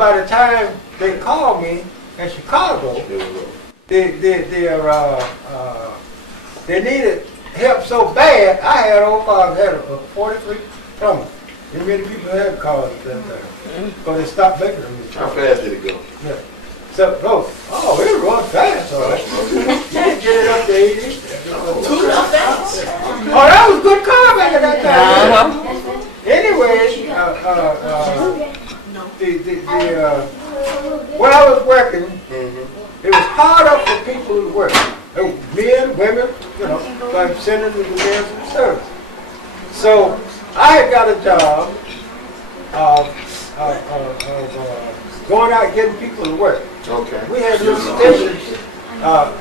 by the time they called me in Chicago, they needed help so bad. I had old cars, had a 43 plumber. And many people had cars at that time. Because they stopped making them. How fast did it go? Yeah. So, it run fast, all right. You didn't get it up to 80. Oh, that was a good car back at that time. Anyway, when I was working, it was harder for people to work. Men, women, like senators and mayors and service. So I had got a job of going out getting people to work. Okay. We had little stations out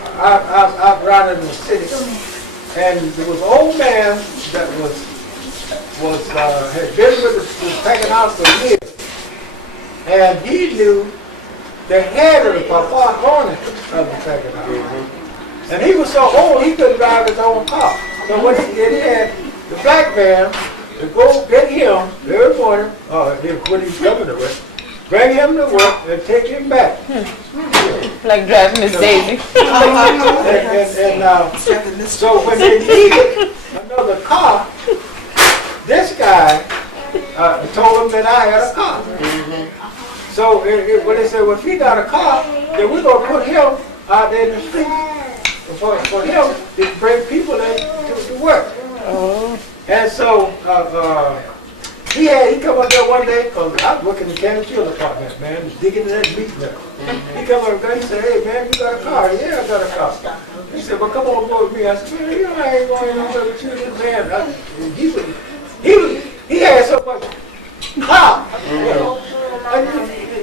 around in the city, and there was an old man that had been with the packing house for years, and he knew the head of the far corner of the packing house. And he was so old he couldn't drive his own car. So what he did, he had the black man to go get him every morning, when he's coming to work, bring him to work and take him back. Like driving Miss Daisy. So when they needed another car, this guy told them that I had a car. So when they said, well, if he got a car, then we're going to put him out there in the street for him to bring people in to work. And so he come up there one day, because I was working in the Cannon Field Department, man, digging in that meat there. He come up there, he said, hey man, you got a car? Yeah, I got a car. He said, well come on board with me. I said, man, I ain't going nowhere with you, this man. He had so much car,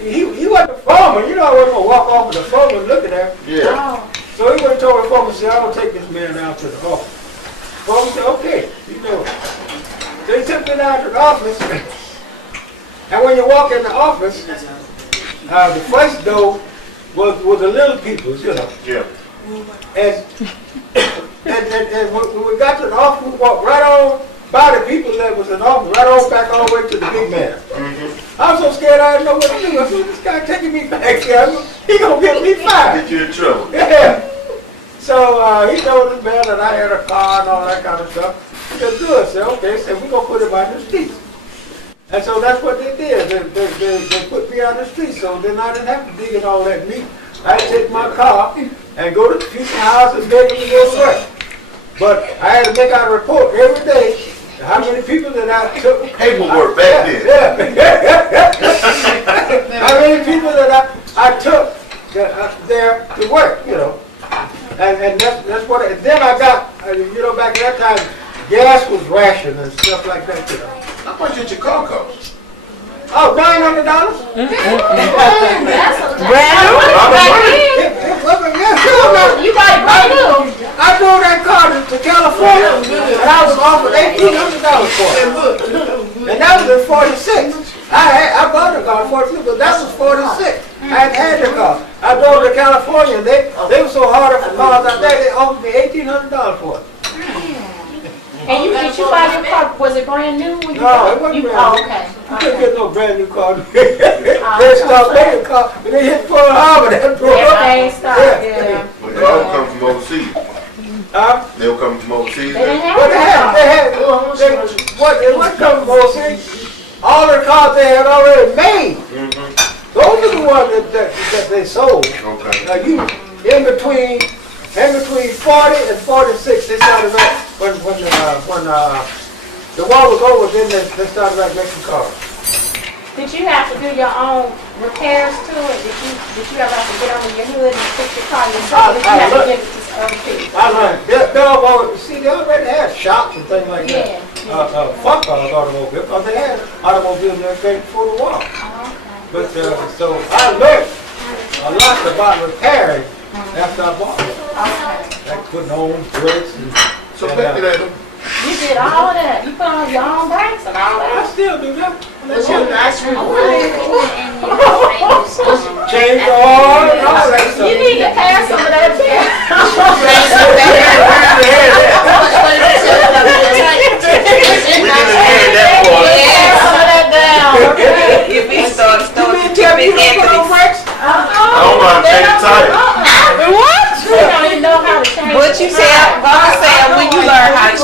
he wasn't a farmer. I wasn't going to walk off with the farmer looking at him. Yeah. So he went and told the farmer, said, I'll take this man down to the office. The farmer said, okay, you know it. So he took me down to the office, and when you walk in the office, the first door was the little people's, Yeah. And when we got to the office, we walked right on by the people that was in the office, right on back all the way to the big man. I was so scared I didn't know what to do. I said, this guy taking me back here, he gonna get me fired. Get you in trouble. Yeah. So he told this man that I had a car and all that kind of stuff. He said, good. I said, okay. He said, we're going to put him out in the streets. And so that's what they did. They put me out in the streets. So then I didn't have to dig in all that meat. I had to take my car and go to the people's house and beg them to go to work. But I had to make out a report every day how many people that I took. Paperwork back then. Yeah. How many people that I took there to work, And that's what. And then I got, back at that time, gas was rationed and stuff like that. How much did your car cost? Oh, $900. Brand new? You got it brand new. I drove that car to California, and I was offered $1,800 for it. And that was in '46. I bought the car in '46, but that was '46. I had the car. I drove to California. They were so hard for cars out there. They offered me $1,800 for it. And did you buy your car? Was it brand new? When you No, it wasn't brand new. Okay. You couldn't get no brand new car. They stopped making cars, and they hit Pearl Harbor. That broke up. Everything stopped. Yeah. But they all come from overseas. Huh? They all come from overseas. They didn't have Well, that car. they wouldn't come from overseas. All the cars they had already made. Those are the ones that they sold. Okay. Now in between 40 and 46, they started back when the war was over. Then they started back making cars. Did you have to do your own repairs to it? Did you ever have to get under your hood and fix your car yourself? Did you have to give it to other people? I learned. They already had shops and things like that. Funk cars automobile, because they had automobiles and everything before the war. But so I learned a lot about repairing after I bought it. Like putting on brakes and So back to that. You did all of that. You put on your own brakes and all I that. still do that. Was your nice Change the oil and all that stuff. You need to pass some of that too. We didn't hear that part. Pass some of that down. If we start You mean tell me you don't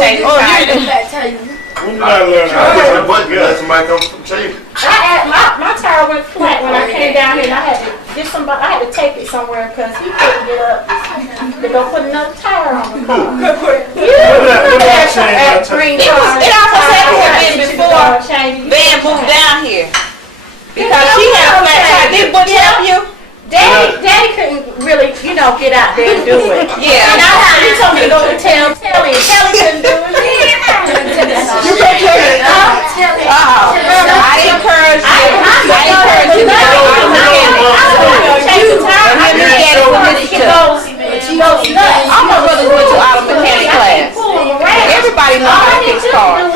change the tire. When did I learn how to Push put the it button, together? let somebody come change it. My tire went flat when I came down here and I had to get somebody, I had to take it somewhere because he couldn't get up to go put another tire on the car. When did I change my tire? Green It was- it almost had been before Van Van moved down here. Because she had a flat tire. Did Butch help you? Daddy couldn't really, get out there and do it. Yeah. And he told me to go and tell Telly, and Telly couldn't do it. You go tell her. I encourage you. I encourage you to go to the mechanic. And he'll be at it with Mr. Chuck. I'm gonna really put you out of mechanic class. Everybody knows how to fix cars.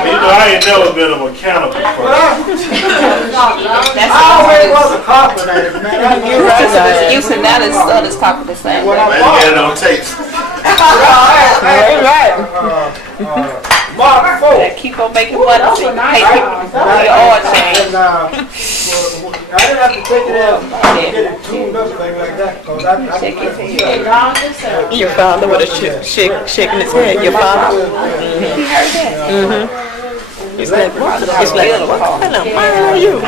You know, I ain't never been a mechanical person. That's I always was a carpenter, man. You're right. Excuse me, now this others talking the same way. When I Man, you get it on tape. Right. Mark That keep on making money so you can pay people for your oil change. I didn't have to take it out and get it tuned up, thing like that, because I Your father with a shaking his head. Your father? He heard that. It's like, hello, where are you?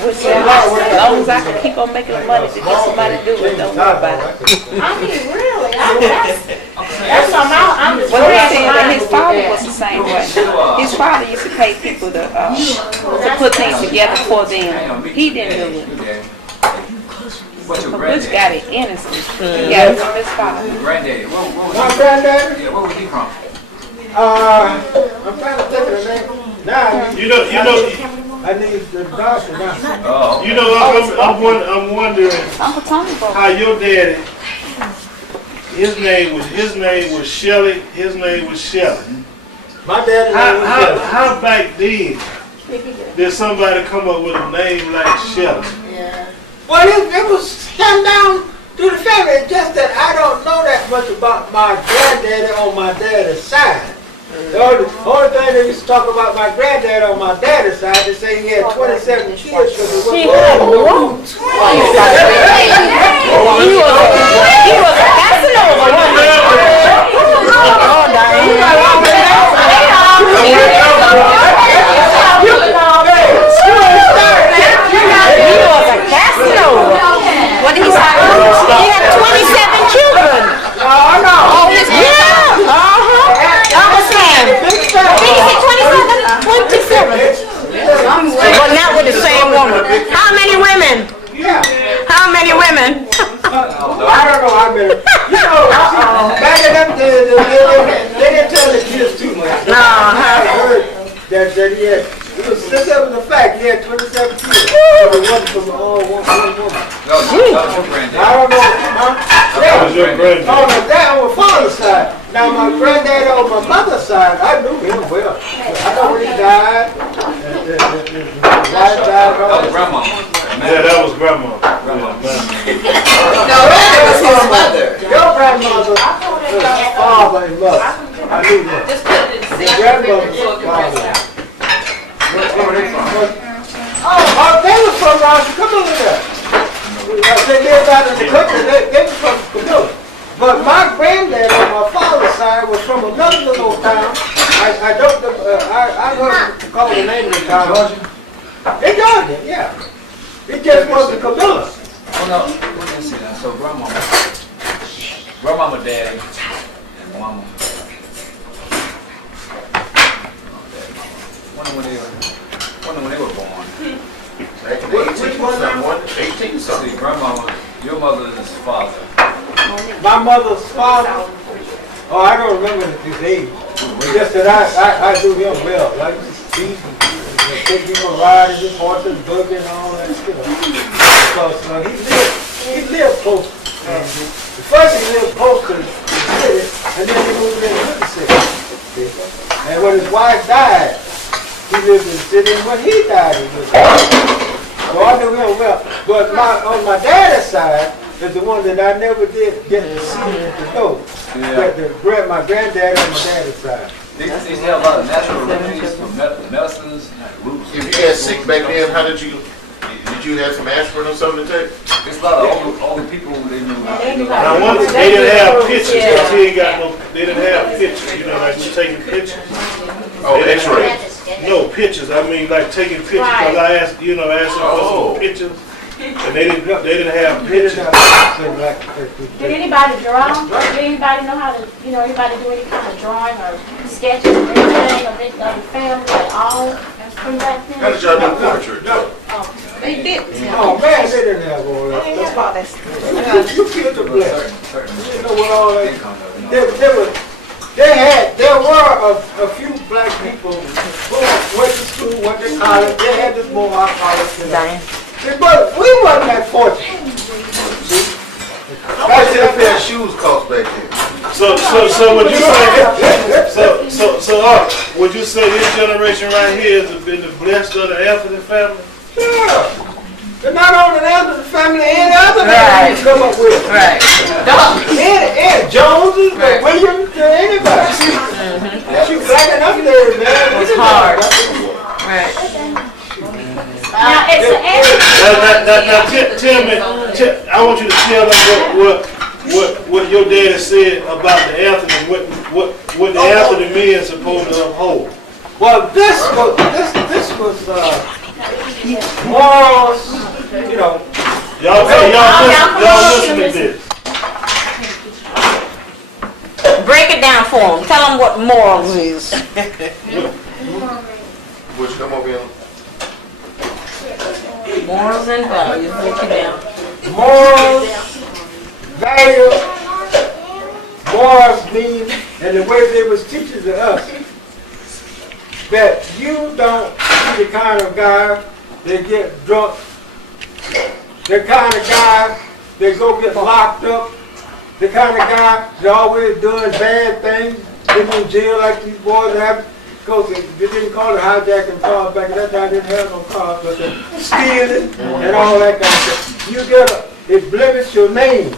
As long as I can keep on making the money to get somebody to do it, don't worry about it. I mean, really, that's something I'm just Well, he said that his father was the same way. His father used to pay people to put things together for them. He didn't do it. What's your But Butch granddaddy? got it innocent. He got it from his father. Granddaddy, what was My he? granddaddy, Yeah, where was he from? I'm trying to think of the name. Now, You know, I need the doctor now. Oh, you know, I'm wondering Uncle Tony broke. how your daddy, his name was Shelley, his name was Shelley. My daddy was How back then did somebody come up with a name like Shelley? Well, it was handed down through the family. It's just that I don't know that much about my granddaddy on my daddy's side. The only thing they used to talk about my granddad on my daddy's side, they say he had 27 kids because he was He was a Casanova, What did he say? He had 27 children. Oh, his Well, not with the same woman. How many women? Yeah. How many women? I don't know how many. Back in them days, they didn't tell the kids too much. I heard that he had, that was a fact, he had 27 kids. So it wasn't from all one woman. that was your granddaddy. I don't know, huh? That was your granddaddy. On my dad, on my father's side. Now my granddad on my mother's side, I knew him well. I know when he died, his wife died, That was grandma. Yeah, that was grandma. Your grandmother, father and mother. I knew that. Your grandmother's father. They was from Roger Camilla there. They lived out in the country. They was from Camilla. But my granddad on my father's side was from another little town. I don't call the name of the town. In Georgia, yeah. It just wasn't Camilla. Oh no, let's see now. So grandmama, daddy, and mama. Wonder when they were born. Back in the 18 See, something. grandmama, your mother is his father. My mother's father, I don't remember his age. Just that I do him well. I used to teach him, take him a ride, his horses, buggy and all that stuff. Because he lived close. First he lived close to the city, and then he moved into the city. And when his wife died, he lived in the city, and when he died, he lived in the city. So I knew him well. But on my daddy's side, is the one that I never did get to see and to know. Yeah. My granddad on my daddy's side. These have a lot of natural remedies for medicines, roots. If you got sick back then, how did you have some aspirin or something to take? There's a lot of older people who they knew. Now, one, they didn't have pictures, because he ain't got no, they didn't have pictures, you know, like we taking pictures. Oh, X-ray. No, pictures, I mean, like taking pictures, because I asked, you know, asked them for some pictures, and they didn't have pictures. Did anybody draw? Did anybody know how to, you know, anybody do any kind of drawing or sketches or anything of the family at all from back then? How did y'all do portrait? No. They did. Oh, man, they didn't have all that. You killed the black. You know what all that. There were a few black people who went to school, went to college. They had this more college than us. But we wasn't that fortunate. How much did a pair of shoes cost back then? So would you say, would you say this generation right here has been the blessed of the Anthony family? Yeah. But not only the Anthony family, any other family you come up with. Right. Any Joneses, or Williams, or anybody. You black enough there, man. It's hard. Right. Now, it's an Now, tell me, I want you to tell them what your daddy said about the Anthony, what the Anthony men supposed to uphold. Well, this was morals, you know. Y'all listen to this. Break it down for them. Tell them what morals is. Which come over here? Morals and values. Break it down. Morals, values, morals mean, and the way they was teaching to us, that you don't be the kind of guy that get drunk, the kind of guy that go get locked up, the kind of guy that always doing bad things, getting in jail like these boys have. Because they didn't call it hijacking cars back at that time, they didn't have no cars, but they stealing and all that kind of stuff. You get it blemish your name.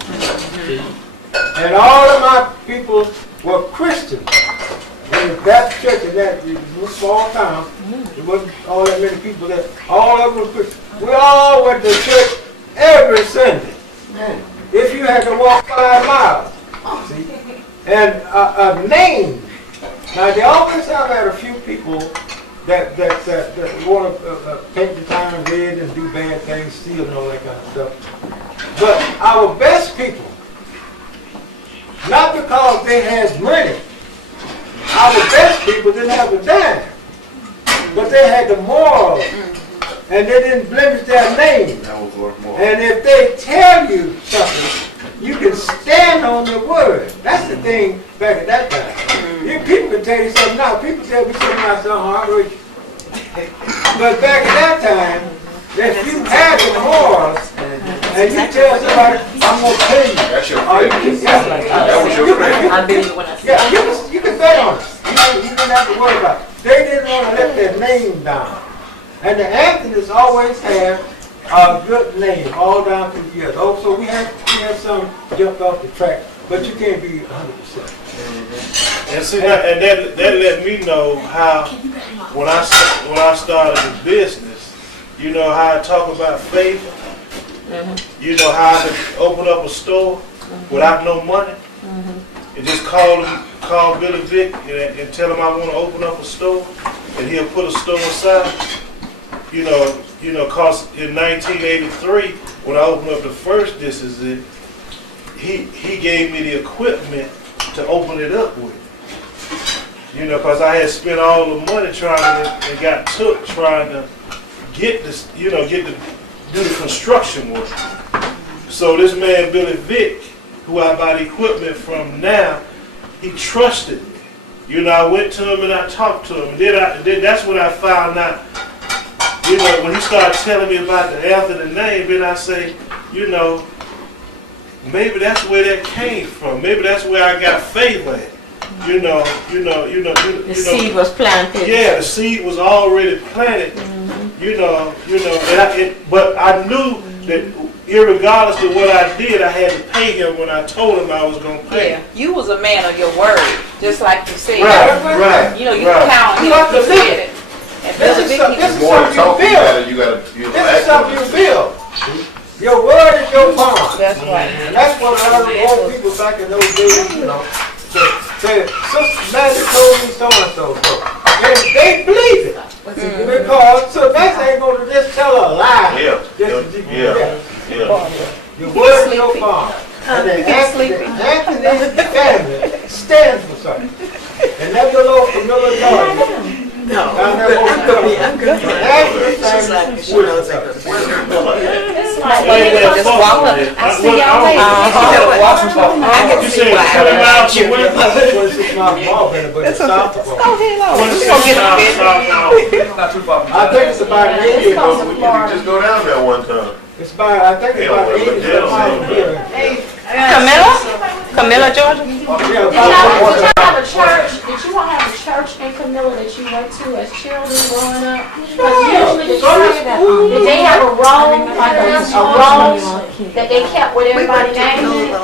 And all of my people were Christians. In the Baptist church in that small town, there wasn't all that many people there. All of them were Christians. We all went to church every Sunday. If you had to walk 5 miles, see? And a name. Now they always have had a few people that want to take the time and read and do bad things, steal and all that kind of stuff. But our best people, not because they had money, our best people didn't have a dime, but they had the morals, and they didn't blemish their name. That was worth more. And if they tell you something, you can stand on the word. That's the thing back at that time. People can tell you something now. People tell me something now, so hard. But back at that time, if you had the morals, and you tell somebody, I'm going to pay you. That's your Or you friend. can, yeah, That was your friend. I'll do it when I see yeah, you can bet on it. You didn't have to worry about it. They didn't want to let their name down. And the Anthony's always had a good name all down through the years. Oh, so we had some jumped off the track, but you can't be 100%. And see, that let me know how when I started the business, you know how I talk about faith. You know how I could open up a store without no money and just call Billy Vick and tell him I want to open up a store, and he'll put a store aside. You know, cause in 1983 when I opened up the first This Is It, he gave me the equipment to open it up with. You know, cause I had spent all the money trying to get this, you know, do the construction work. So this man Billy Vick, who I bought equipment from now, he trusted me. You know, I went to him and I talked to him, and then that's when I found out. You know, when he started telling me about the Anthony name, then I say, you know, maybe that's where that came from. Maybe that's where I got favor at. The seed was planted. Yeah, the seed was already planted. But I knew that irregardless of what I did, I had to pay him when I told him I was going to pay him. Yeah, you was a man of your word, just like you said. Right. You know, you count him. You said it. And This Brother is Vicky, The more you talk, you gotta This is something act you build. Your word is your back in those days, you know, say, Sister Maggie told me so-and-so. And they believe it. Because Sister Maggie ain't going to just tell a lie. Your word is your bond. And the Anthony family stands for something. And that little old familiar dog. No, I'm gonna be It's like, Just walk up. I see y'all later. I can see why. It's a Not too far from I think it's about 80 It's close to We Florida. just go down there one time. It's about, I think it's about 80 miles here. Camilla, Georgia? Yeah, Did about y'all have a church? Did you all have a church in Camilla that you went to as children growing up? Because usually the church, did they have a roll, like a roll that they kept with everybody's name in it?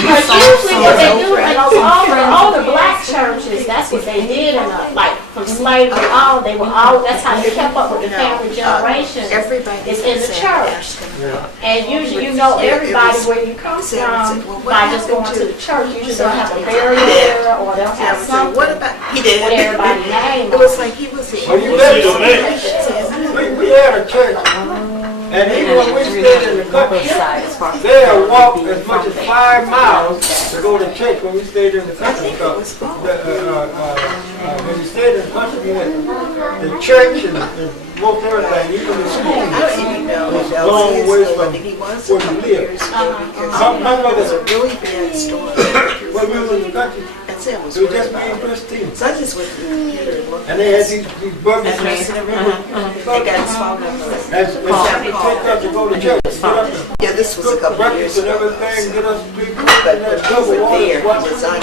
Because usually what they do in those older black churches, that's what they did in like from slavery on, they were all, that's how they kept up with the family generations. It's in the church. And usually you know everybody where you come from by just going to the church. Usually they'll have a burial there or they'll have something What with about, he did. everybody's name It was like he was Well, you better, we had a church, and even when we stayed in the country, they had walked as much as 5 miles to go to church when we stayed in the country. Because when we stayed in the country, we had the church and most everything, even the school. I don't even know was if a long that way was from his, he was where a you couple live. years ago because My it was a mother, really bad storm. when we was in the country, That's it. it was just me and Christine. So I just went to the computer and looked. And they had these buckets. And they got his phone number. And we picked up to go to church, get up and Yeah, this was a cook couple years breakfast and ago. everything, get us big But and that when he double was water. there, he was on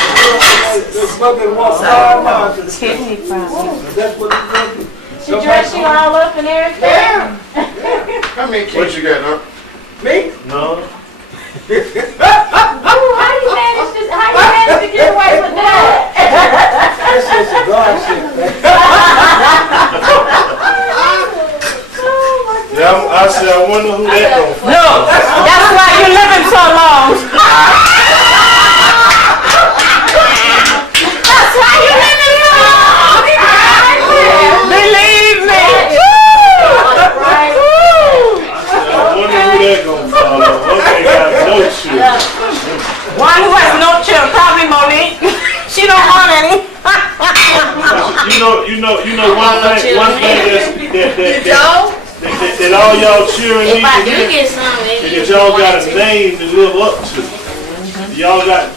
This bucket walk 5 miles to the church. That's what he did. She dressed you all up and everything? Yeah. How many kids you got, huh? Me? No. Ooh, how you manage to get away with that? That's just a God shit, man. Yeah, I said, I wonder who that gonna be. No, that's why you're living so long. That's why you're living so long. Believe me. I wonder who that gonna follow. One thing got no children. One who has no children, probably Monique. She don't want any. You know one thing that all y'all children need to hear, that y'all got a name to live up to. Y'all got,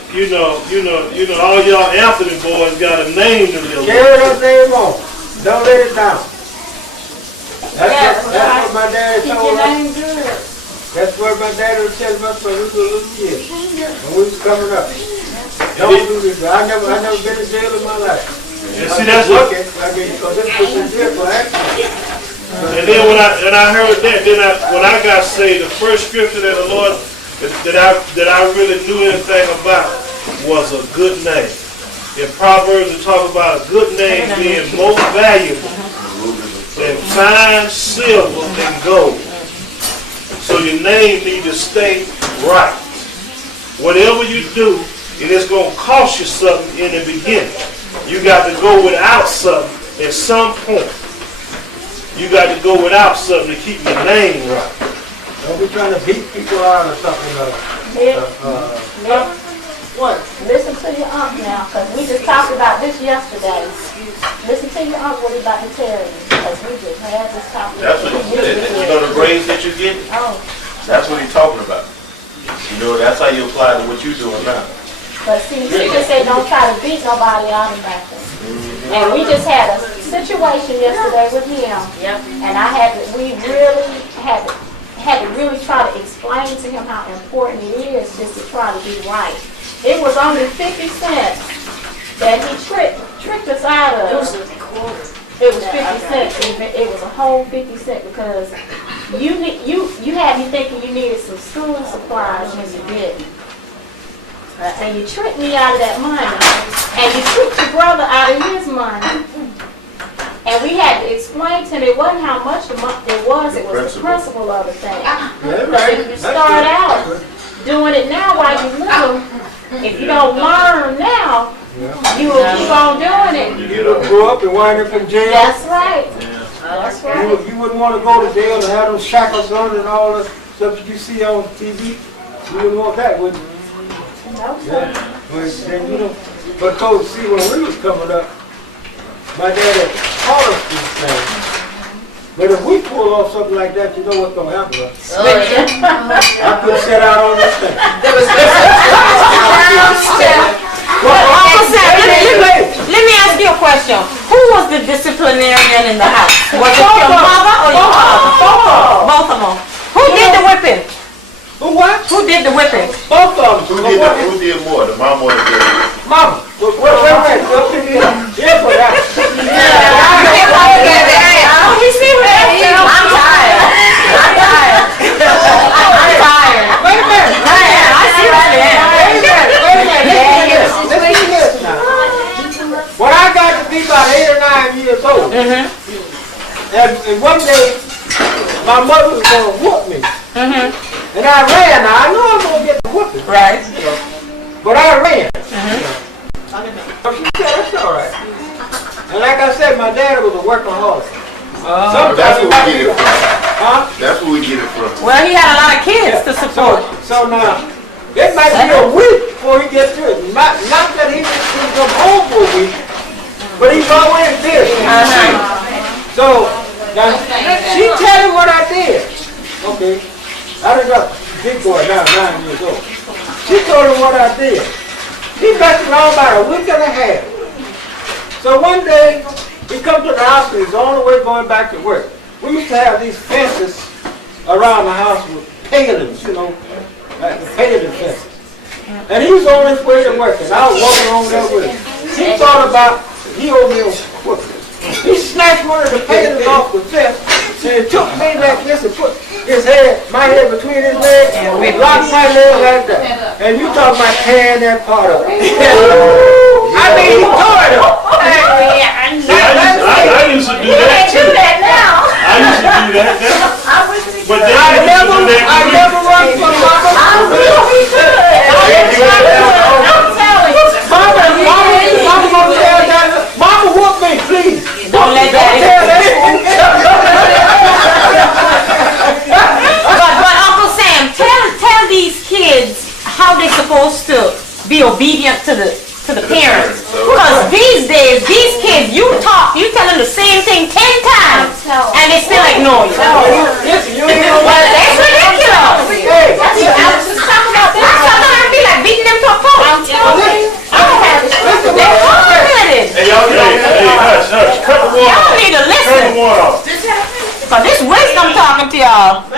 all y'all Anthony boys got a name to live up to. Carry that name on. Don't let it down. That's what my dad Keep told your us. name good. That's what my dad was telling us when we were little kids. When we was coming up. Don't do this. I never been in jail in my life. And see, that's what. I mean, because this was in jail for accident. And then when I heard that, when I got saved, the first scripture that the Lord that I really knew anything about was a good name. In Proverbs, it talk about a good name being more valuable than fine silver and gold. So your name need to stay right. Whatever you do, it is going to cost you something in the beginning. You got to go without something at some point. You got to go without something to keep your name right. Don't be trying to beat people out or something. What? Listen to your aunt now, because we just talked about this yesterday. Listen to your aunt what he's about to tell you, because we just had this talk. That's what he said. You know the grades that you get? Oh, That's what he's talking about. You know, that's how you apply to what you're doing now. but see, she just said don't try to beat nobody out of nothing. And we just had a situation yesterday with him. Yep. And we really had to really try to explain to him how important it is just to try to be right. It was only 50 cents that he tricked us out of. It was a quarter. It was 50 cents. It was a whole 50 cents because you had me thinking you needed some school supplies when you didn't. And you tricked me out of that money. And you tricked your brother out of his money. And we had to explain to him it wasn't how much it was the principle of the thing. Because if you start out doing it now while you're little, if you don't learn now, you will keep on doing it. You would grow up and wind up in jail. That's right. That's right. You wouldn't want to go to jail and have those shackles on and all the stuff that you see on TV. You wouldn't want that, would you? No, sir. Yeah. But then, you know, but told see when we was coming up, my dad had taught us these things. But if we pull off something like that, you know what's gonna happen. Right? I couldn't sit out on this thing. Let me ask you a question. Who was the disciplinarian in the house? Was it your mother or your father? Both of them. Who did the whipping? Who what? Who did the whipping? Both of them. Who did more, the mom or the dad? Mama. Wait. Yeah, for that. We see what I'm tired. I'm tired. Wait a minute. I see what Listen to this now. When I got to be about 8 or 9 years old, and one day my mother was going to whoop me. And I ran. Now, I knew I was going to get the whooping. Right. But I ran. So she said, that's all right. And like I said, my dad was a workaholic. That's where we get it from. Huh? That's where we get it from. Well, he had a lot of kids to support. So now, it might be a week before he gets to it. Not that he didn't come home for a week, but he's always there. So, now, she tell him what I did. Okay. I done got big boy now, 9 years old. She told him what I did. He messed around about a week and a half. So one day, he comes to the house and he's on the way going back to work. We used to have these fences around the house with palings, you know, like the paling fences. And he was on his way to work, and I was walking over there with him. He thought about, he owed me a whoop. He snatched one of the palings off the fence, and he took me like this and put his head, my head between his legs, and locked my leg like that. And you talking about tearing that part up. I mean, he tore it up. I used to do that too. I used to do that. But then I never run from mama. Mama whoop me, please. Don't let that But Uncle Sam, tell these kids how they're supposed to be obedient to the parents. Because these days, these kids, you tell them the same thing 10 times, and they still ignore you. Listen, you ain't know what. That's ridiculous. Hey, I was just talking about that. Sometimes be like beating them to a pulp. I'm telling you. They're hard-headed. Hey, y'all, hush. Cut the water Y'all off. need to Turn listen. the water off. Because this wisdom talking to y'all.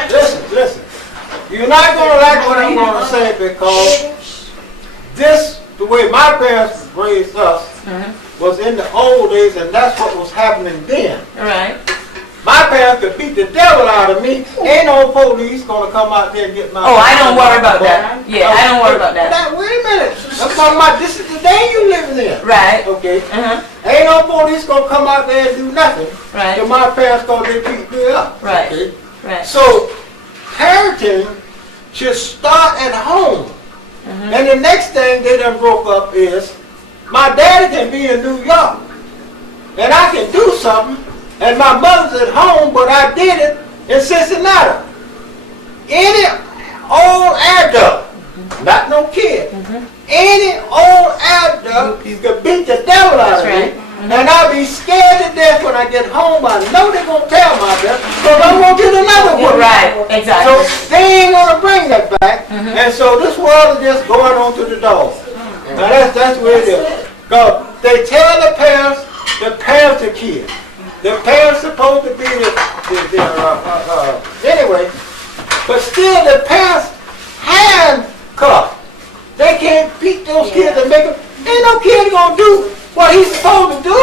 listen. You're not going to like what I'm going to say because this, the way my parents raised us, was in the old days, and that's what was happening then. Right. My parents could beat the devil out of me. Ain't no police going to come out there and get my... Oh, I don't worry about that. Yeah, I don't worry about that. Now, wait a minute. I'm talking about this is the day you living in. Right. Okay. Ain't no police going to come out there and do nothing. Right. Till my parents go, they beat me up. Right. Okay? Right. So, parenting should start at home. And the next thing they done broke up is, my daddy can be in New York, and I can do something, and my mother's at home, but I did it in Cincinnati. Any old adult, not no kid, any old adult could beat the devil out of me, and I'll be scared to death when I get home. I know they're going to tell my death, because I'm going to get another one. Right, exactly. So they ain't going to bring that back, and so this world is just going on to the dog. Now that's where it is. Because they tell the parents the kids. The parents supposed to be anyway, but still the parents handcuffed. They can't beat those kids and make them. Ain't no kid gonna do what he's supposed to do.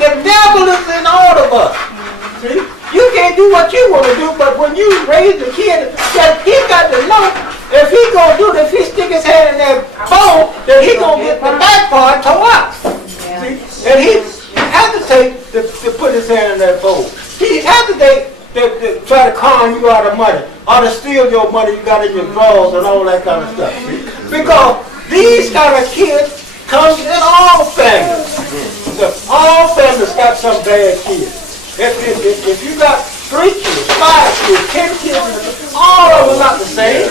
The devil is in all of us. See, you can't do what you want to do, but when you raise the kid, he got to know if he gonna do this, if he stick his hand in that bowl, then he gonna get the back part tore up. See, and he hesitate to put his hand in that bowl. He hesitate they try to con you out of money, or to steal your money you got in your drawers and all that kind of stuff. Because these kind of kids come in all families. All families got some bad kids. If you got 3 kids, 5 kids, 10 kids, all of them are not the same.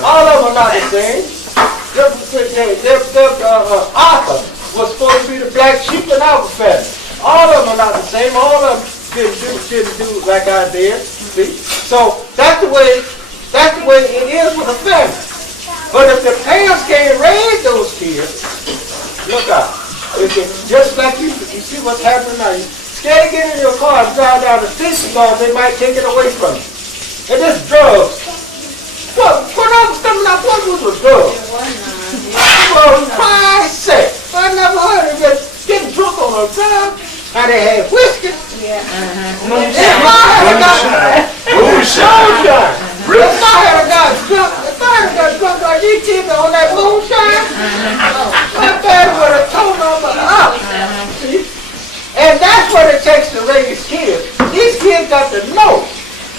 All of them are not the same. Arthur was supposed to be the black sheep in our family. All of them are not the same. All of them didn't do like I did. See? So that's the way it is with a family. But if the parents can't raise those kids, look out. Just like you see what's happening now. You're scared to get in your car and drive down the street because they might take it away from you. And this drugs. When I was coming out, what was a drug? For Christ's sake. I never heard of it getting drunk on a drug. How they had whiskey. Yeah. Moonshine. Really? If I had got drunk like these kids on that moonshine, my daddy would have told them up. See? And that's what it takes to raise kids. These kids got to know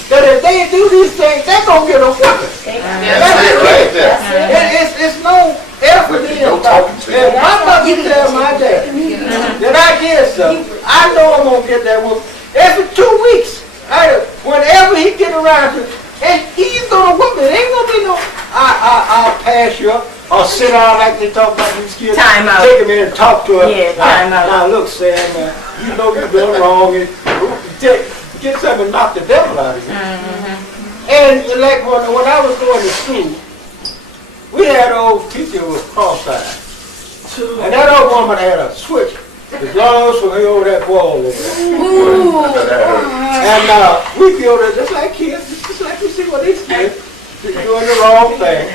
that if they do these things, they're going to get a whipping. That's it right there. It's no effort in about it. And my mother tell my dad that I did something, I know I'm going to get that whooping. Every 2 weeks, whenever he get around to it, and he's going to whoop me. It ain't going to be no, I'll pass you up, or sit down like they talk about these kids. Time out. Take him in and talk to him. Yeah, time out. Now look, Sam, man, you know you're doing wrong. Get something and knock the devil out of you. And like when I was going to school, we had an old teacher who was cross-eyed. And that old woman had a switch as long as from here over that wall over there. And we feel that just like kids, just like we see what these kids doing the wrong thing.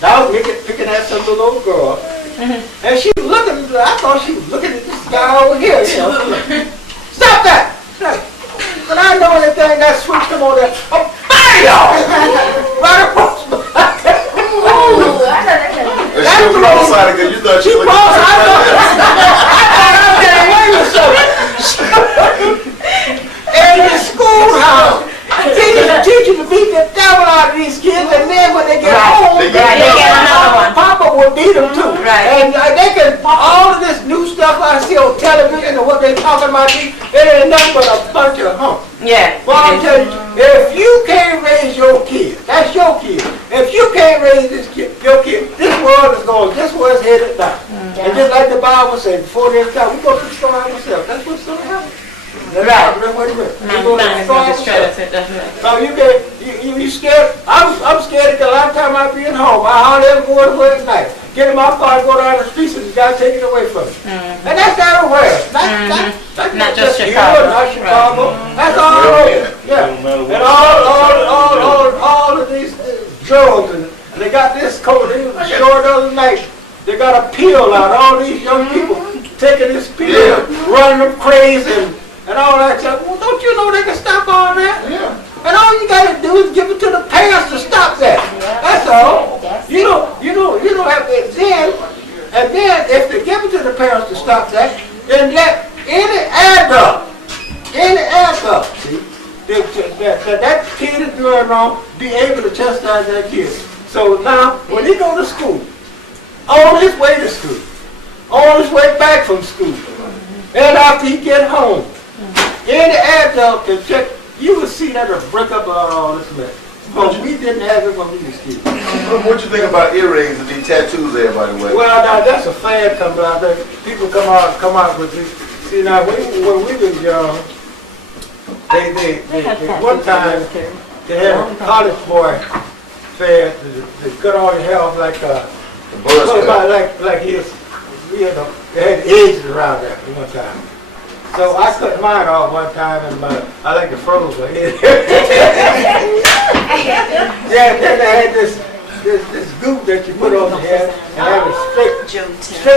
Now I was picking at some little old girl. And she was looking, I thought she was looking at this guy over here. You know. Stop that! But I know anything that switch come on there, I'll fire y'all! Right across my She was on the side again. You thought she was in the schoolhouse, teaching to beat the devil out of these kids, and then when they get home, they get another one. Papa will beat them too. Right. And they can, all of this new stuff I see on television and what they talking about, it ain't nothing but a bunch of hump. Yeah. Well, I'm telling you, if you can't raise your kid, that's your kid. If you can't raise your kid, this world is going, this world's headed down. And just like the Bible says, before there's time, we're going to destroy ourselves. That's what's going to happen. Right. That's what it is. We're going to destroy ourselves. So you can't, you scared? I'm scared because a lot of time I be at home. I hardly ever go to work at night. Get in my car and go down the streets and the guy take it away from me. And that's everywhere. That's not just Chicago. Here, not Chicago. That's all over. Yeah. And all of these drugs, and they got this coat. They was short the other night. They got a pill out. All these young people taking this pill, running them crazy and all that stuff. Well, don't you know they can stop all that? Yeah. And all you got to do is give it to the parents to stop that. That's all. You don't have to. Then if they give it to the parents to stop that, then let any adult, see, that kid is doing wrong, be able to chastise that kid. So now, when he go to school, on his way to school, on his way back from school, and after he get home, any adult can check. You will see that it'll break up all this mess. But we didn't have it when we was kids. What you think about earrings and these tattoos everybody wears? Well, now that's a fad coming out there. People come out with this. See, now when we was young, they one time they had a college boy fad to cut all your hair off like his. They had edges around there one time. So I cut mine off one time, and I like the froze my head. Yeah, then they had this goop that you put on your head and have it straight your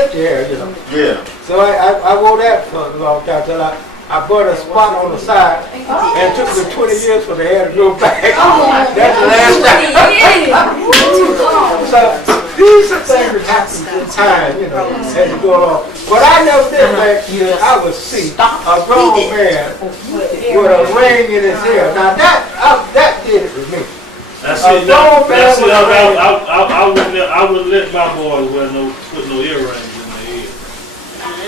hair, you know. Yeah. So I wore that for a long time till I bought a spot on the side, and it took me 20 years for the hair to grow back. That's the last time. these are things that happen in time, you know, as you go along. But I never did back here, I would see a grown man with a ring in his hair. Now that did it with me. That's it. That's it. I wouldn't let my boys put no earrings in their ear.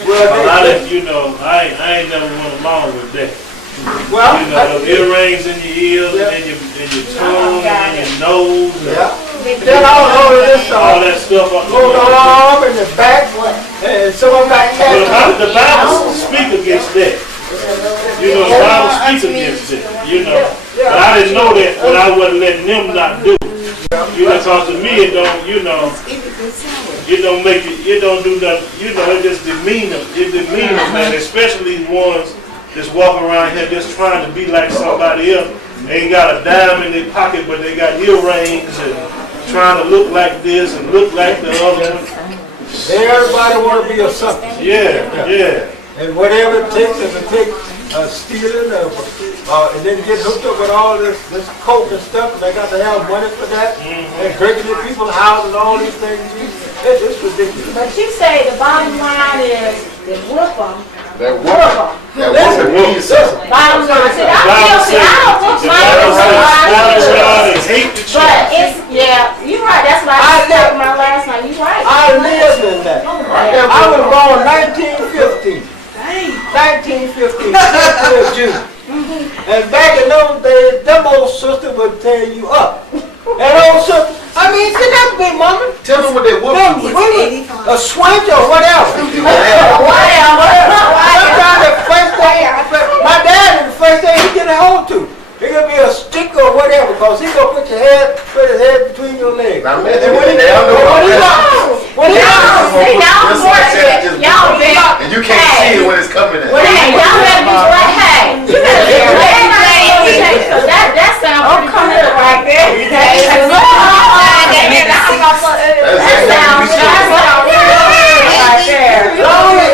Well, I didn't, you know, I ain't never went along with that. well, You know, those earrings in your ears, and in your tongue, and in your nose, and then all over this all that stuff. on the arm and the back, and some of them got Well, the tattoos. Bible speak against that. You know, the Bible speaks against it. You know, but I didn't know that when I wasn't letting them not do it. You know, because to me it don't, you know, it don't make it, it don't do nothing. You know, it just demean them. It demean them, man. Especially the ones that's walking around here just trying to be like somebody else. They ain't got a dime in their pocket, but they got earrings and trying to look like this and look like the other one. Everybody want to be a something. Yeah. And whatever it takes, if it takes stealing and then get hooked up with all this coke and stuff, and they got to have money for that, and breaking into people's houses and all these things, it's ridiculous. But you say the bottom line is that whoop them. That Whoop them. Bottom line. See, I'm guilty. I don't whoop my They hate the church. But it's, yeah, you're right. That's what I was talking about last night. You're right. I lived in that. I was born 1915. 1915, Jew. And back in those days, them old sisters would tear you up. And old sister, I mean, see that big mama? Tell them what they whoop you with. A swank or whatever. Sometimes the first thing, my dad, the first thing he get a hold to, it could be a stick or whatever, because he gonna put his head between your legs. Now, man, And when he Y'all big. and you can't see it when it's coming at. Hey, y'all better be like, hey, you better be like, because that sounds pretty good right there. That sounds right there.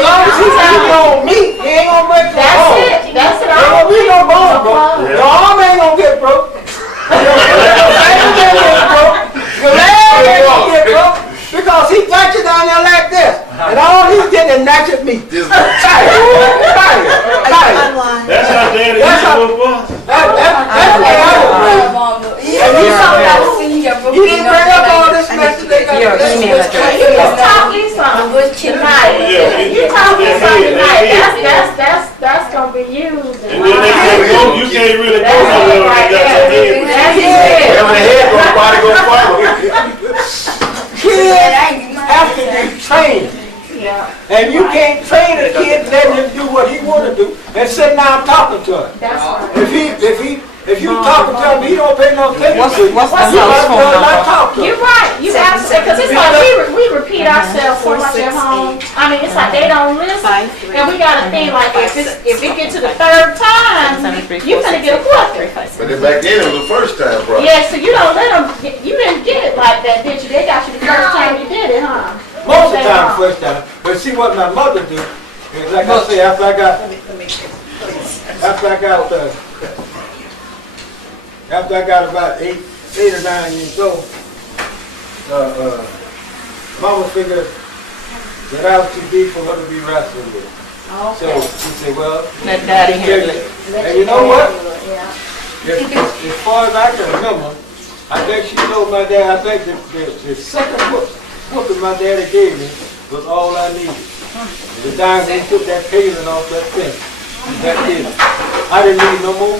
long as he's on me, he ain't gonna break the bone. That's it. There won't be no bone, bro. Your arm ain't gonna get broke. Your leg ain't gonna get broke. Your leg ain't gonna get broke. Because he got you down there like this. And all he's getting is natural meat. This Tight. That's how daddy used to whoop us. That's the way I was raised. And you didn't bring up all this mess that they got. Your email address. Let's talk me something tonight. You talk me something tonight. That's gonna be used. And then they can't go, you can't really go nowhere when you got your head. That's it. Whenever the head goes, body go forward. Kids have to be trained. Yeah. And you can't train a kid, letting him do what he want to do, and sitting down talking to him. That's right. If you talking to him, he don't pay no attention to you. What's the You house phone better not number? talk to him. You're right. You absolutely, because it's like we repeat ourselves so much at home. I mean, it's like they don't listen, and we got to think like if it get to the third time, you gonna get a whooping. But then back then, it was the first time, bro. Yeah, so you don't let them. You didn't get it like that, did you? They got you the first time you did it, huh? Most of the time, first time. But see what my mother do, is like I say, after I got about 8 or 9 years old, Mama figured that I was too big for her to be wrestling with. So she said, well, Let daddy handle it. and you know what? Yeah. As far as I can remember, I bet she told my dad, I bet the second whooping my daddy gave me was all I needed. The time he took that paling off that thing, that did it. I didn't need no more.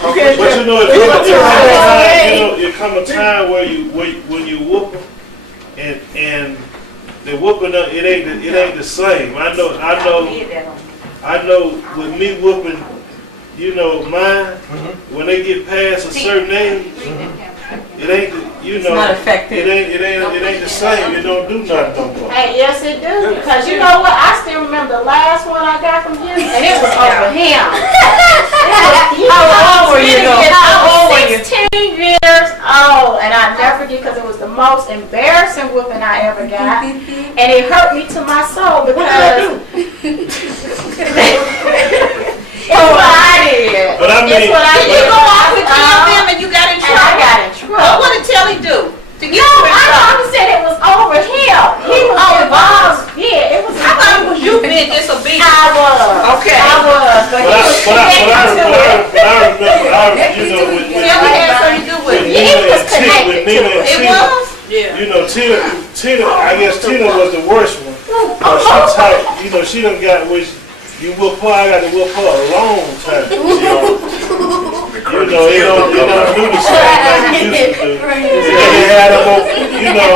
But you know, it come a time where when you whoop them, and the whooping it ain't the same. I know with me whooping, you know, mine, when they get past a certain age, it ain't It's not effective. It ain't the same. It don't do nothing no more. Hey, yes it do. Because you know what? I still remember the last one I got from you, and it was over him. How old were you? I was 16 years old, and I never forget because it was the most embarrassing whooping I ever got, and it hurt me to my soul because it's what I did. But I mean, It's what I Did did. you go off with them and you got in And I trouble? got in trouble. What did Telly do? To get No, I being disobedient. I was. Okay. I was. But I remember, you know, with Tell me had something to do with it. It was connected with Nina and It Tina, was? Yeah. you know, Tina, I guess Tina was the worst one. She type, you know, she done got which you whoop her, I got to whoop her a long time. You know, it don't do the same like it used to do. And then they had them on, you know,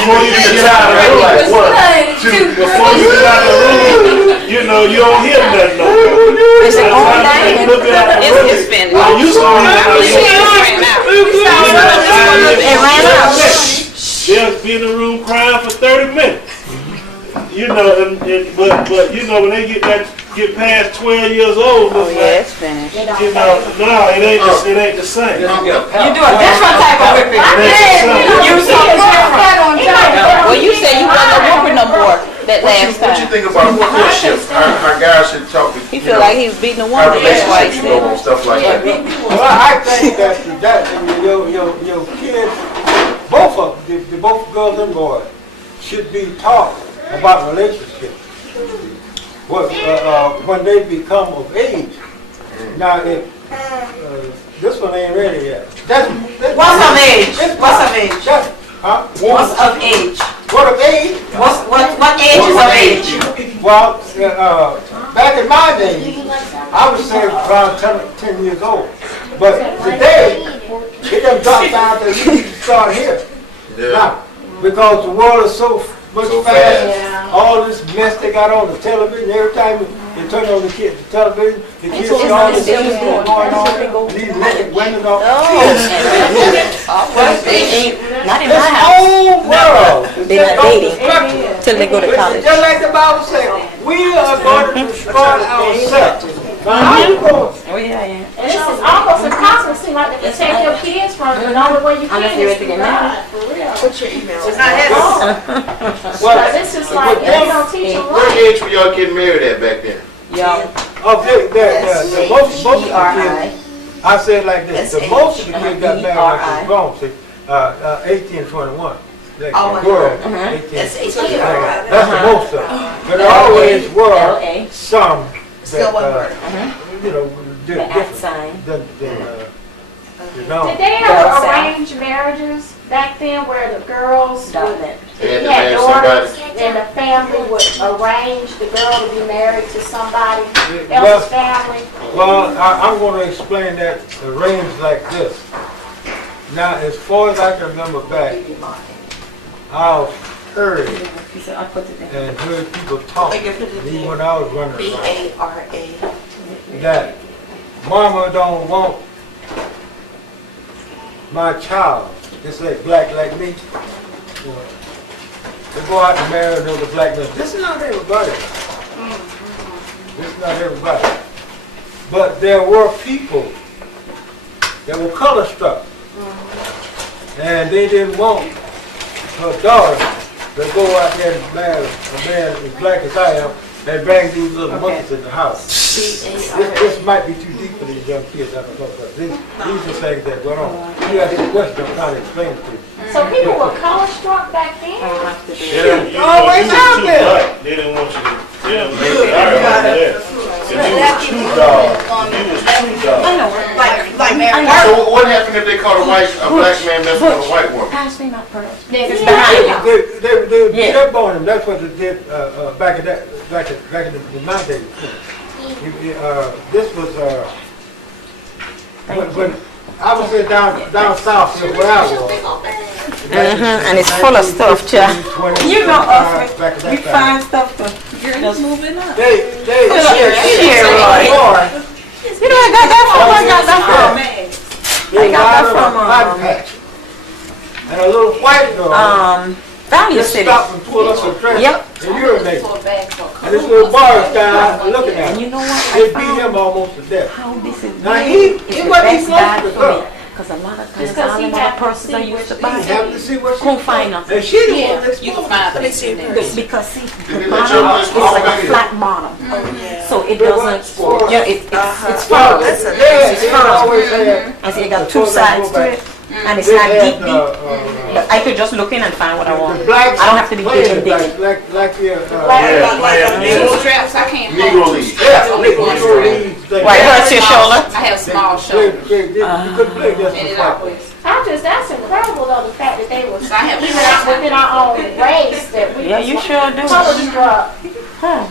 before you get out of the room, before you get out of the room, you know, you don't hear nothing no more. It's all night. It's been. I used to It ran out. They'll be in the room crying for 30 minutes. You know, but you know, when they get past 12 years old, Oh yeah, it's finished. you know, no, it ain't the same. You do a different type of whipping. You so different. Well, you said you wasn't whooping no more that last What you time. think about courtship? Our guys should talk to, He you feel know, like he was beating a our woman. That's why he relationships, you know, said. and stuff like that. Well, I think that your kids, both of them, the both girls and boys, should be taught about relationships. When they become of age. Now, if this one ain't ready yet. What's of age? What's of age? Huh? What's of age? What of age? What age is of age? Well, back in my day, I would say around 10 years old. But today, it done dropped down to you need to start here. Now, because the world is so much fast, all this mess they got on the television, every time they turn on the television, the kids see all this things going on, these naked women are Not in my this house. whole world is They're just not on dating destruction. till they go to It's college. just like the Bible says, we are going to destroy ourselves. Now, how you going? Oh yeah, yeah. And this is almost impossible. It seems like they protect your kids from the only way you can is through God. For real. Put your email. But this is like, they don't teach them What right. age were y'all getting married at back then? Yo. The most of the E-R-I. kids, I say it like this, the most of the kids got married like grown, see, 18 and 21. Like the world, 18. That's That's the most of them. But there always were some that, you know, did different than Did they ever arrange marriages back then where the girls would, if you had daughters and the family would arrange the girl to be married to somebody else's family? Well, I'm going to explain that arranged like this. Now, as far as I can remember back, I've heard and heard people talk, even when I was running around, B-A-R-A. that mama don't want my child, just like black like me, you know, to go out and marry another black man. This is not everybody. This is not everybody. But there were people that were color struck. And they didn't want her daughter to go out there and marry a man as black as I am and bring these little monkeys in the house. This might be too deep for these young kids. I don't know, but these are things that go on. You got this question, I'm trying to explain it to you. So people were color struck back then? Always out there. They didn't want you to. They didn't want you to. I remember that. If you was too dark, you was too dark. So what happened if they caught a black man messing with a white woman? Pass me my purse. They beat up on him. That's what they did back in my days. This was when I was down south here where I was. And it's full of stuff, child. You know us, we find stuff to just moving up. They share, Roy. You know, I got that from. I got that from. They got that from Cotton Patch. And a little white girl Value just City. stopped and pulled up her dress Yep. and urinated. And this little boy guy looking at And him. you know what? They beat him almost to death. How this is Now it's he the wasn't best close bag to the for girl. me. Because a lot of times Just 'cause all he of my happened to purses see I used to which buy. He happened to see what she Couldn't find them. And she the one that You can exposed find it. them. Because see, the Did they let your bottom is husband like a go flat bottom. So it But doesn't, what- you know, it's Well, firm. they always had And so you got two sides to it. And it's they not had, deep deep. But I could just look in and find what I want. The blacks I don't have to be playing digging. like your Straps, I can't. Negro League. Negro leagues thing. Why, it hurts your shoulder? I have small They- shoulders. you couldn't play against And the it white. always. That's incredible though, the fact that they was I have within our own race that we Yeah, you sure do. color struck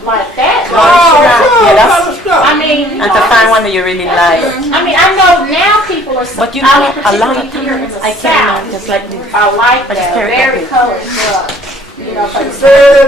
like that. Yeah, that's- Other stuff. I mean, you And to know, find one that you really like. I mean, I know now people are. But you know, a lot of times I can't just like this. I like I just that. carry Very copies. color struck. You know, for the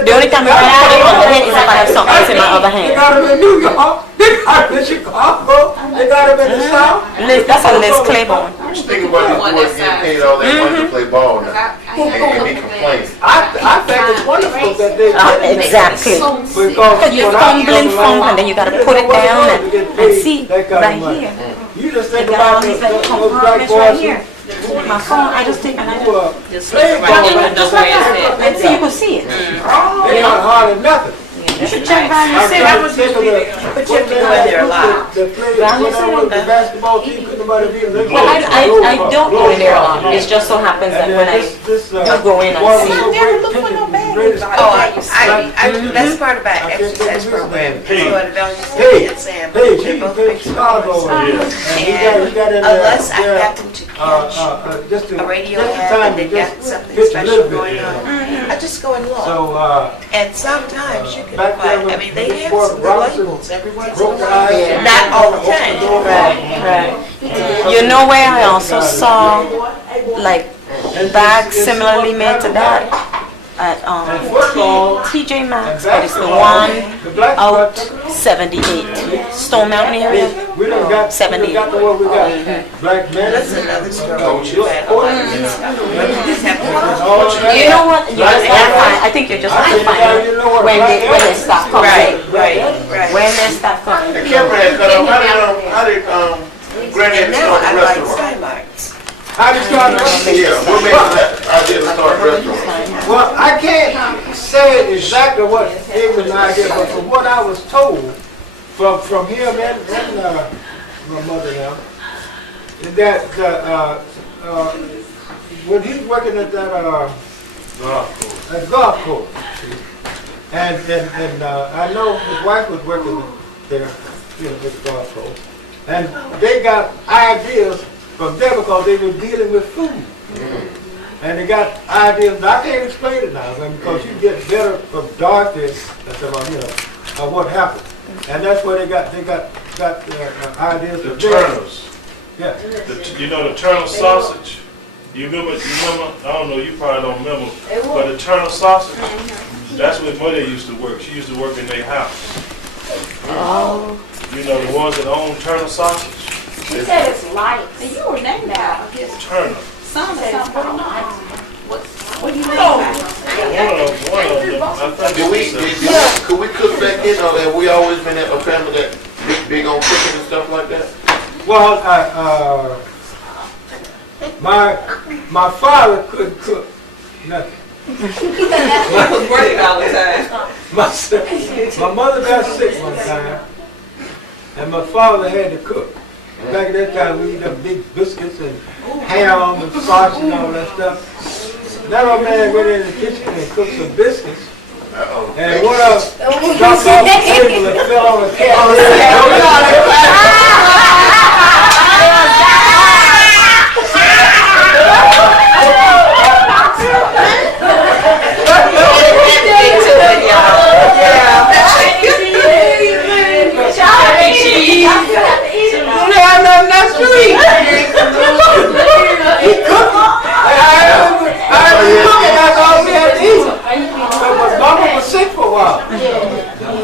The only time I can put it on the head is if I have something else in my other They hand. got them in New York. They got them in Chicago. They got them in the South. That's a Liz Claiborne. Just think about these boys getting paid all that money to play ball now. And they complain. I think it's wonderful that they Exactly. Because you're fumbling, and then you gotta put it down and see right here. You just They think got about all these little those black compartments right boys here. My phone, I just take and I who just play ball. and see, you can see it. They not hardly nothing. You should check by I yourself. think of the players the basketball team couldn't nobody beat them. Well, I don't go in there a lot. It just so happens that when I do go in, I see. That's part of our exercise program. Hey. Go to Valley Hey, and Sam. hey, They're he both played big Chicago. supporters. And he got in Unless I there, happen to catch just a radio just in ad time and to they've got just something pitch a special little bit, going you know. on, I just go and look. So, And sometimes you can back buy, then when I mean, they have Fort some good Robinson labels every once in a broke the while. ice. Not all the time. Right. You know where I also saw like bags similarly made to that at TJ Maxx, but it's the one out 78 Stone Mountain area. We done got, 70. we done got to what we got. Black men. That's another story. You had a lot of good stuff. You just have to All that. You know what? You just have to find. I think you just have to find when they start coming. right. When they start coming. The camera had cut off. How did Granddaddy And now start I a like restaurant? Steinmarks. How did you start? Yeah, what made that idea to start a restaurant? Well, I can't say exactly what gave me the idea, but from what I was told from him and my mother now, that when he was working at that golf course, and I know his wife was working there, you know, at the golf course, and they got ideas from there because they were dealing with food. And they got ideas, and I can't explain it now, because you get better from darkness, of what happened. And that's where they got ideas. The Turners. Yeah. You know the Turner sausage? You remember, I don't know, you probably don't remember, but the Turner sausage, that's where Mother used to work. She used to work in their house. Oh. You know, the ones that own Turner sausage? She said it's light. You were named out. Turner. Some Said it's something. light. What do you mean? One of them, I think Could we cook back in, or have we always been a family that big on cooking and stuff like that? Well, my father couldn't cook nothing. I was working all the time. My mother got sick one time, and my father had to cook. Back at that time, we eat up big biscuits and ham and sausage and all that stuff. That old man went in the kitchen and cooked some biscuits, and one of them dropped off the table and fell on the cat. Mama was sick for a while.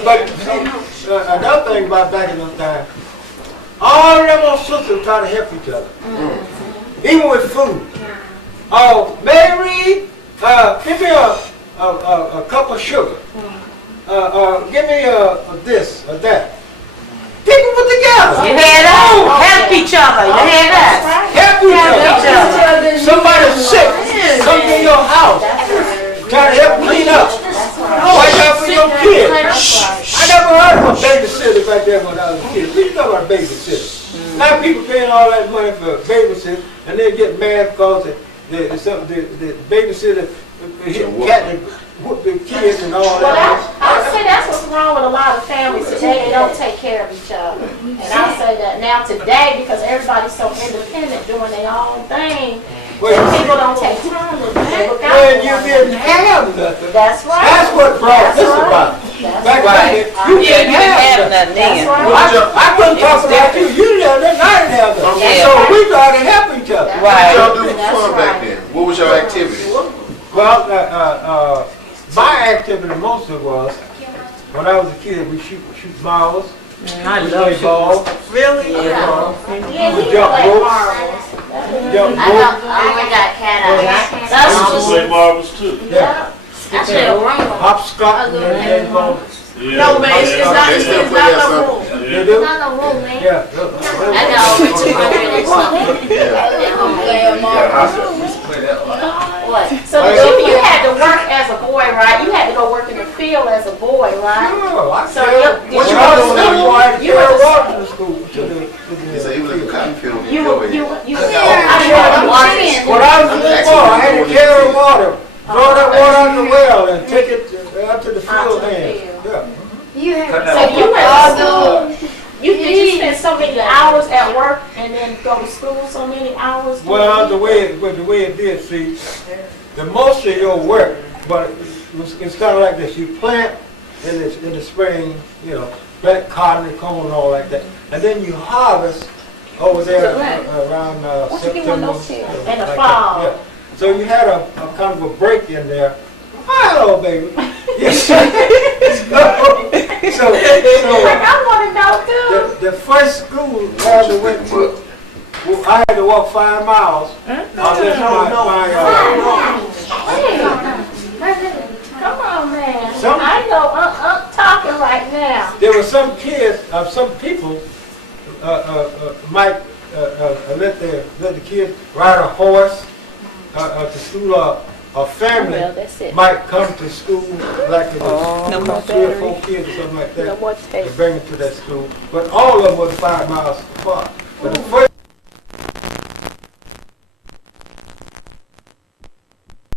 But another thing about back in those times, all of them old sisters try to help each other. Even with food. Oh, Mary, give me a cup of sugar. Give me this or that. People put together. You hear that? Help each other. You hear that? Help each other. Somebody's sick. Come to your house. Try to help clean up. Watch out for your kids. I never heard of a babysitter back there when I was a kid. We know about a babysitter. Now people paying all that money for a babysitter, and they get mad because the babysitter, cat that whoop the kids and all Well, that. I say that's what's wrong with a lot of families today. They don't take care of each other. And I say that now today because everybody's so independent, doing their own thing. People don't take time to look out When for you one didn't another. have nothing. That's right. That's what brought That's this right. about. That's Back right. then, you Yeah, didn't you didn't have have nothing. nothing then. That's right. I couldn't talk about you. You didn't have nothing. I didn't have nothing. Yeah. So we tried to help each other. What Right. y'all do for That's fun back right. then? What was your activity? Well, my activity mostly was when I was a kid, we shoot balls, I we play ball, Really? Yeah, we he jump played rope, marbles. jump I rope. know, I only got cat eyes. I used to play marbles too. Yeah, I should have run. hopscotch and then ball. Yeah. No, man, it's not, They still it's play not that no stuff. room. You do? Not no room, man. Yeah. I got over 200 and something. What? So you had to work as a boy, right? You had to go work in the field as a boy, right? Oh, I So tell you- what you you was were- doing now, you you carry was- water to the school, to the. He said he was in the cotton field. You, Go ahead. you. I'm saying. When I was a little boy, I had to carry water, draw that water out the well and take it out to the Out to field the hand. field. Yeah. You have So you went to school. Did you spend so many hours at work and then go to school so many hours? Well, the way it did, see, the most of your work, but it's kind of like this. You plant in the spring, you know, plant cotton and corn and all like that, and then you harvest over there around September. In the like fall. that. Yeah. So you had a kind of a break in there. Hello, baby. so I want to know too. the first school I ever went to, well, I had to walk 5 miles. Unless Come on, man. Some- I know talking right now. there were some kids, some people might let the kids ride a horse to school. A family Well, that's it. might come to school like it was No more 3 or 4 battery. kids or something like that. No more tape. To bring them to that school. But all of them was 5 miles apart. But the first